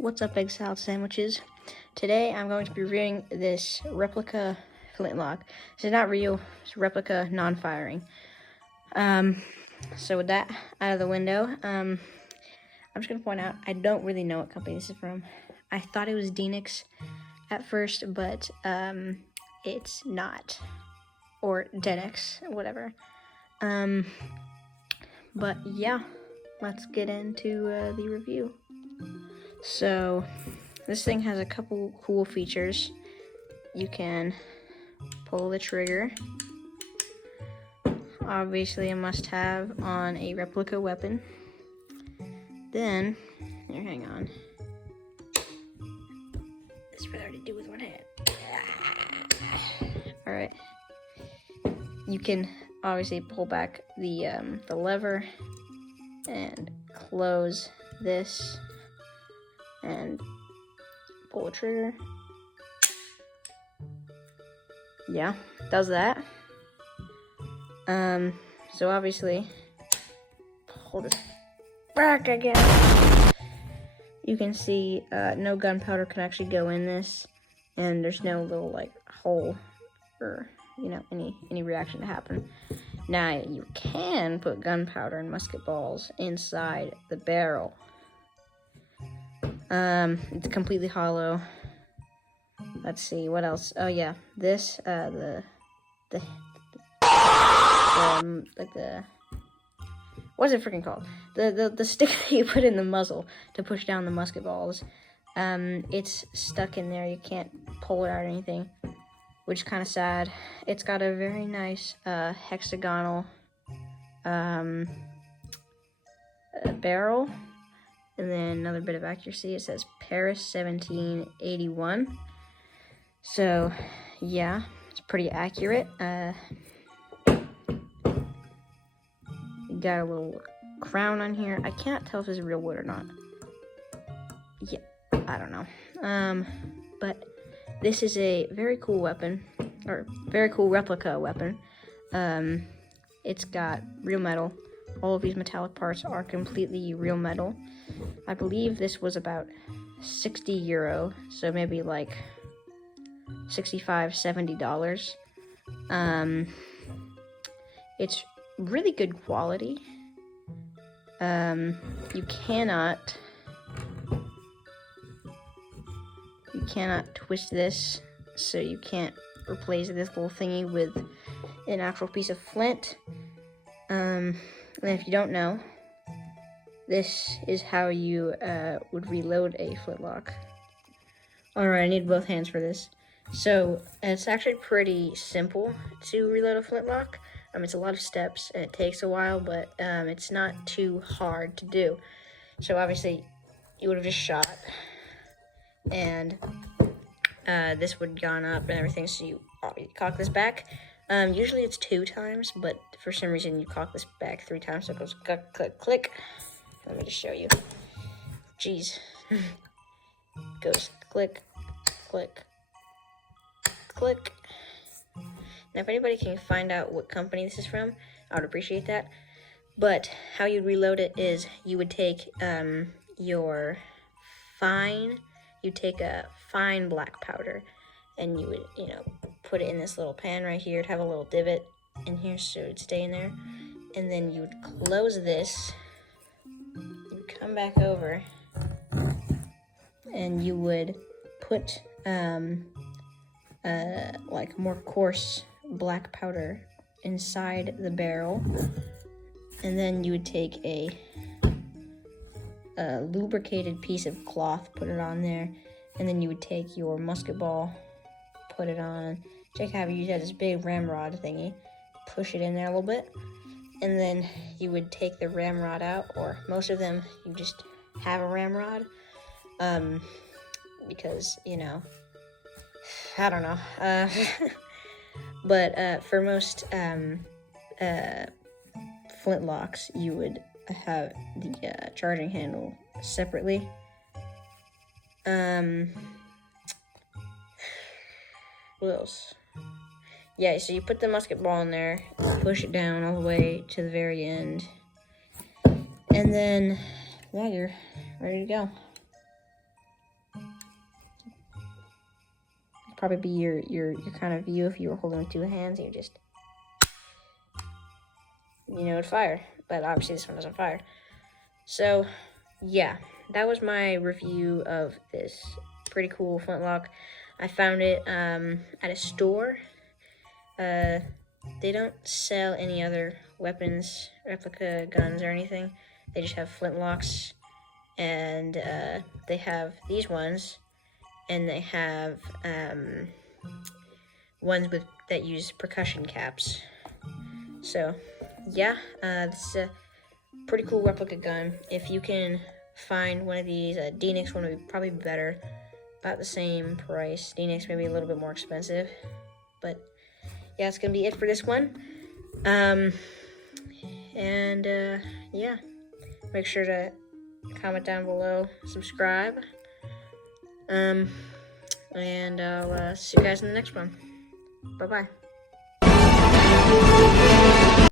What's up, egg salad sandwiches? Today I'm going to be reviewing this replica Flintlock. This is not real, it's replica non-firing. So with that out of the window, I'm just going to point out I don't really know what company this is from. I thought it was Denix at first, but it's not. Or Denix, whatever. But yeah, let's get into the review. So this thing has a couple cool features. You can pull the trigger. Obviously a must-have on a replica weapon. Then, here, hang on. This is really hard to do with one hand. Alright. You can obviously pull back the lever and close this and pull the trigger. Yeah, does that. So obviously, pull this back again. You can see no gunpowder can actually go in this, and there's no little like hole or any reaction to happen. Now you can put gunpowder and musket balls inside the barrel. It's completely hollow. Let's see, what else? Oh yeah, this, what's it freaking called? The stick that you put in the muzzle to push down the musket balls. It's stuck in there, you can't pull it out or anything, which is kind of sad. It's got a very nice, hexagonal, barrel. And then another bit of accuracy, it says Paris 1781. So, yeah, it's pretty accurate. Got a little crown on here. I can't tell if it's real wood or not. Yeah, I don't know. But this is a very cool weapon, or very cool replica weapon. It's got real metal. All of these metallic parts are completely real metal. I believe this was about 60 euro, so maybe like $65–70. It's really good quality. You cannot twist this, so you can't replace this little thingy with an actual piece of flint. And if you don't know, this is how you would reload a flintlock. Alright, I need both hands for this. So, it's actually pretty simple to reload a flintlock. It's a lot of steps, and it takes a while, but it's not too hard to do. So, obviously, you would have just shot, and this would have gone up and everything, so you cock this back. Usually it's 2 times, but for some reason you cock this back 3 times, so it goes click, click, click. Let me just show you. Jeez. Goes click, click, click. Now, if anybody can find out what company this is from, I would appreciate that. But how you'd reload it is you would take a fine black powder, and you would, put it in this little pan right here. It'd have a little divot in here, so it'd stay in there. And then you would close this. You would come back over, and you would put like more coarse black powder inside the barrel, and then you would take a lubricated piece of cloth, put it on there, and then you would take your musket ball, put it on. Check how you use this big ramrod thingy, push it in there a little bit, and then you would take the ramrod out, or most of them you just have a ramrod, because I don't know. But for most flintlocks, you would have the charging handle separately. What else? Yeah, so you put the musket ball in there, push it down all the way to the very end, and then, yeah, you're ready to go. probably be your kind of view if you were holding with two hands and you just, it'd fire. But obviously this one doesn't fire. So, yeah, that was my review of this pretty cool flintlock. I found it at a store. They don't sell any other weapons, replica guns, or anything. They just have flintlocks, and they have these ones, and they have ones that use percussion caps. So, yeah, this is a pretty cool replica gun. If you can find one of these, D-Nix one would probably be better, about the same price. D-Nix may be a little bit more expensive, but yeah, that's gonna be it for this one. Yeah, make sure to comment down below, subscribe, and I'll see you guys in the next one. Bye-bye.